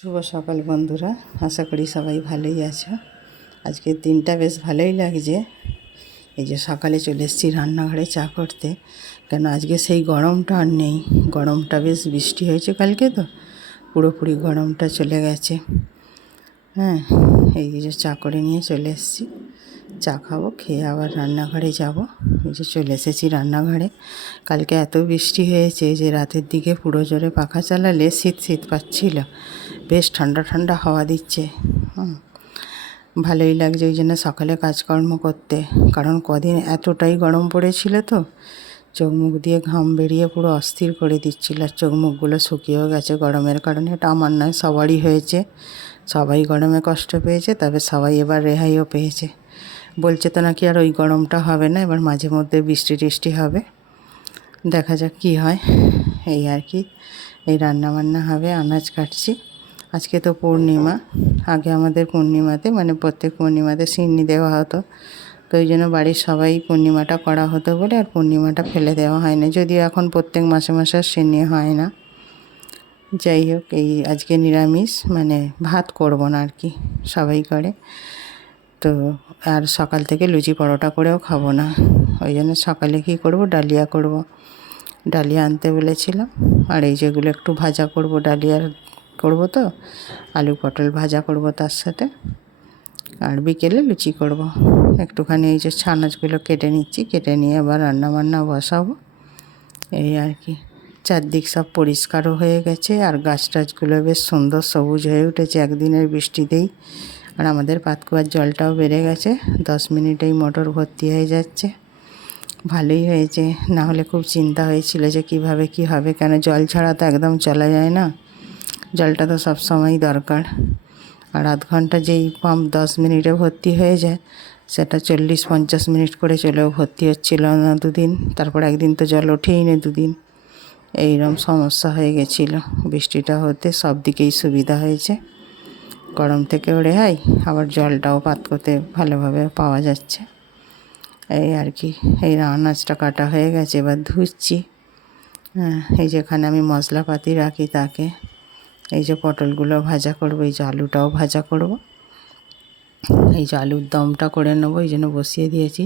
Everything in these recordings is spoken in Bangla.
শুভ সকাল বন্ধুরা, আশা করি সবাই ভালোই আছো। আজকের দিনটা বেশ ভালোই লাগছে। এই যে সকালে চলে এসেছি রান্নাঘরে চা করতে, কেন আজকে সেই গরমটা আর নেই। গরমটা বেশ বৃষ্টি হয়েছে কালকে, তো পুরোপুরি গরমটা চলে গেছে। হ্যাঁ, এই যে চা করে নিয়ে চলে এসেছি, চা খাবো, খেয়ে আবার রান্নাঘরে যাব। এই যে চলে এসেছি রান্নাঘরে। কালকে এত বৃষ্টি হয়েছে যে রাতের দিকে পুরো জোরে পাখা চালালে শীত শীত পাচ্ছিল, বেশ ঠান্ডা ঠান্ডা হাওয়া দিচ্ছে। ভালোই লাগছে ওই জন্য সকালে কাজকর্ম করতে, কারণ কদিন এতটাই গরম পড়েছিল, তো চোখ মুখ দিয়ে ঘাম বেরিয়ে পুরো অস্থির করে দিচ্ছিল। আর চোখ মুখগুলো শুকিয়েও গেছে গরমের কারণে। এটা আমার নয়, সবারই হয়েছে। সবাই গরমে কষ্ট পেয়েছে, তবে সবাই এবার রেহাইও পেয়েছে। বলছে তো নাকি আর ওই গরমটা হবে না, এবার মাঝে মধ্যে বৃষ্টি টিষ্টি হবে। দেখা যাক কী হয়। এই আর কি, এই রান্নাবান্না হবে, আনাজ কাটছি। আজকে তো পূর্ণিমা। আগে আমাদের পূর্ণিমাতে, মানে প্রত্যেক পূর্ণিমাতে সিন্নি দেওয়া হতো, তো ওই জন্য বাড়ির সবাই পূর্ণিমাটা করা হতো বলে আর পূর্ণিমাটা ফেলে দেওয়া হয় না, যদিও এখন প্রত্যেক মাসে মাসে আর সিন্নি হয় না। যাই হোক, এই আজকে নিরামিষ, মানে ভাত করব না আর কি, সবাই করে তো। আর সকাল থেকে লুচি পরোটা করেও খাবো না, ওই জন্য সকালে কী করব, ডালিয়া করব। ডালিয়া আনতে বলেছিলাম। আর এই যেগুলো একটু ভাজা করব, ডালিয়ার করব, তো আলু পটল ভাজা করব তার সাথে। আর বিকেলে লুচি করব। একটুখানি এই যে ছানাচগুলো কেটে নিচ্ছি, কেটে নিয়ে আবার রান্নাবান্না বসাবো। এই আর কি, চারদিক সব পরিষ্কারও হয়ে গেছে, আর গাছ টাছগুলো বেশ সুন্দর সবুজ হয়ে উঠেছে একদিনের বৃষ্টিতেই। আর আমাদের পাতকুয়ার জলটাও বেড়ে গেছে, 10 মিনিটেই মোটর ভর্তি হয়ে যাচ্ছে। ভালোই হয়েছে, না হলে খুব চিন্তা হয়েছিল যে কিভাবে কি হবে, কেন জল ছাড়া তো একদম চলা যায় না। জলটা তো সব সময়ই দরকার। আর আধ ঘন্টা যেই পাম্প 10 মিনিটে ভর্তি হয়ে যায়, সেটা 40-50 মিনিট করে চলেও ভর্তি হচ্ছিল না দুদিন। তারপর একদিন তো জল ওঠেই না দুদিন। এইরকম সমস্যা হয়ে গেছিলো। বৃষ্টিটা হতে সব দিকেই সুবিধা হয়েছে, গরম থেকেও রেহাই, আবার জলটাও পাতকোতে ভালোভাবে পাওয়া যাচ্ছে। এই আর কি, এই আনাজটা কাটা হয়ে গেছে, এবার ধুচ্ছি। হ্যাঁ, এই যেখানে আমি মশলাপাতি রাখি তাকে। এই যে পটলগুলো ভাজা করব, এই যে আলুটাও ভাজা করব। এই যে আলুর দমটা করে নেবো, এই জন্য বসিয়ে দিয়েছি।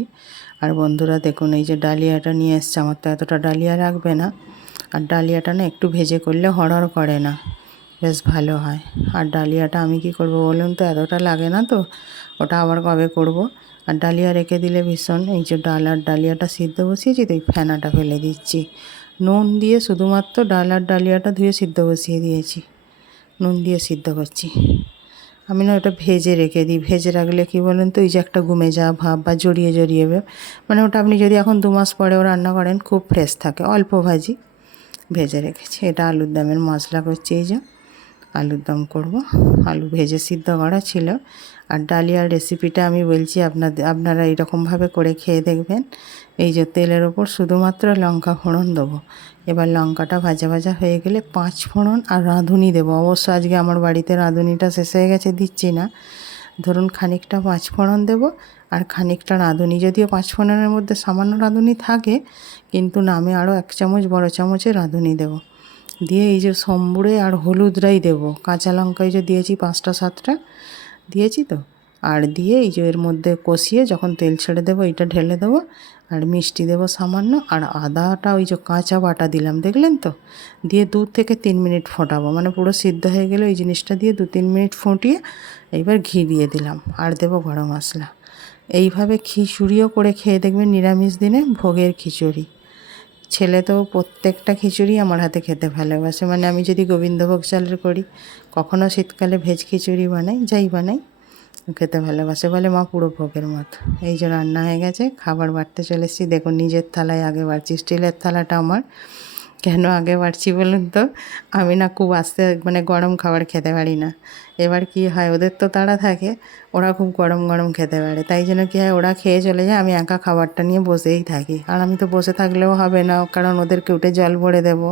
আর বন্ধুরা দেখুন, এই যে ডালিয়াটা নিয়ে এসছে, আমার তো এতটা ডালিয়া লাগবে না। আর ডালিয়াটা না একটু ভেজে করলে হড়হড় করে না, বেশ ভালো হয়। আর ডালিয়াটা আমি কি করব বলুন তো, এতটা লাগে না তো, ওটা আবার কবে করব। আর ডালিয়া রেখে দিলে ভীষণ, এই যে ডাল আর ডালিয়াটা সিদ্ধ বসিয়েছি, তো এই ফেনাটা ফেলে দিচ্ছি। নুন দিয়ে শুধুমাত্র ডাল আর ডালিয়াটা ধুয়ে সিদ্ধ বসিয়ে দিয়েছি, নুন দিয়ে সিদ্ধ করছি। আমি না ওটা ভেজে রেখে দিই, ভেজে রাখলে কী বলেন তো, ওই যে একটা গুমে যাওয়া ভাব বা জড়িয়ে জড়িয়ে, মানে ওটা আপনি যদি এখন 2 মাস পরেও রান্না করেন খুব ফ্রেশ থাকে। অল্প ভাজি, ভেজে রেখেছি। এটা আলুর দমের মশলা করছি, এই যে আলুর দম করব। আলু ভেজে সিদ্ধ করা ছিল। আর ডালিয়ার রেসিপিটা আমি বলছি, আপনারা এইরকমভাবে করে খেয়ে দেখবেন। এই যে তেলের ওপর শুধুমাত্র লঙ্কা ফোড়ন দেবো। এবার লঙ্কাটা ভাজা ভাজা হয়ে গেলে 5 ফোড়ন আর রাঁধুনি দেবো। অবশ্য আজকে আমার বাড়িতে রাঁধুনিটা শেষ হয়ে গেছে, দিচ্ছি না। ধরুন খানিকটা 5 ফোড়ন দেবো, আর খানিকটা রাঁধুনি। যদিও 5 ফোড়নের মধ্যে সামান্য রাঁধুনি থাকে, কিন্তু নামে আরও 1 চামচ বড় চামচে রাঁধুনি দেবো। দিয়ে এই যে সম্বুরে আর হলুদটাই দেবো। কাঁচা লঙ্কায় যে দিয়েছি 5টা-7টা দিয়েছি তো। আর দিয়ে এই যে এর মধ্যে কষিয়ে যখন তেল ছেড়ে দেবো, এইটা ঢেলে দেবো। আর মিষ্টি দেবো সামান্য, আর আদাটা ওই যে কাঁচা বাটা দিলাম, দেখলেন তো। দিয়ে 2 থেকে 3 মিনিট ফোটাবো, মানে পুরো সিদ্ধ হয়ে গেলে ওই জিনিসটা দিয়ে 2-3 মিনিট ফুটিয়ে এইবার ঘি দিয়ে দিলাম, আর দেবো গরম মশলা। এইভাবে খিচুড়িও করে খেয়ে দেখবেন, নিরামিষ দিনে ভোগের খিচুড়ি। ছেলে তো প্রত্যেকটা খিচুড়ি আমার হাতে খেতে ভালোবাসে, মানে আমি যদি গোবিন্দভোগ চালের করি, কখনও শীতকালে ভেজ খিচুড়ি বানাই, যাই বানাই, খেতে ভালোবাসে, বলে মা পুরো ভোগের মতো। এই যে রান্না হয়ে গেছে, খাবার বাড়তে চলে এসেছি। দেখুন নিজের থালায় আগে বাড়ছি, স্টিলের থালাটা আমার। কেন আগে বাড়ছি বলুন তো, আমি না খুব আস্তে, মানে গরম খাবার খেতে পারি না। এবার কি হয়, ওদের তো তাড়া থাকে, ওরা খুব গরম গরম খেতে পারে, তাই জন্য কী হয়, ওরা খেয়ে চলে যায়, আমি একা খাবারটা নিয়ে বসেই থাকি। আর আমি তো বসে থাকলেও হবে না, কারণ ওদেরকে উঠে জল ভরে দেবো,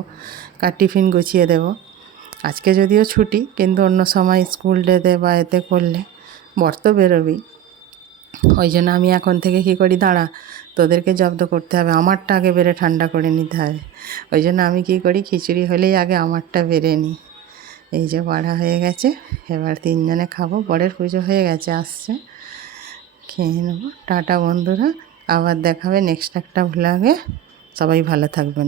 কার টিফিন গুছিয়ে দেবো। আজকে যদিও ছুটি, কিন্তু অন্য সময় স্কুল ডেতে বা এতে করলে বর তো বেরোবেই। ওই জন্য আমি এখন থেকে কী করি, দাঁড়া, তোদেরকে জব্দ করতে হবে, আমারটা আগে বেড়ে ঠান্ডা করে নিতে হবে। ওই জন্য আমি কী করি, খিচুড়ি হলেই আগে আমারটা বেড়ে নিই। এই যে বাড়া হয়ে গেছে, এবার 3 জনে খাবো। বরের পুজো হয়ে গেছে, আসছে, খেয়ে নেবো। টাটা বন্ধুরা, আবার দেখাবে নেক্সট একটা ভ্লগে। সবাই ভালো থাকবেন।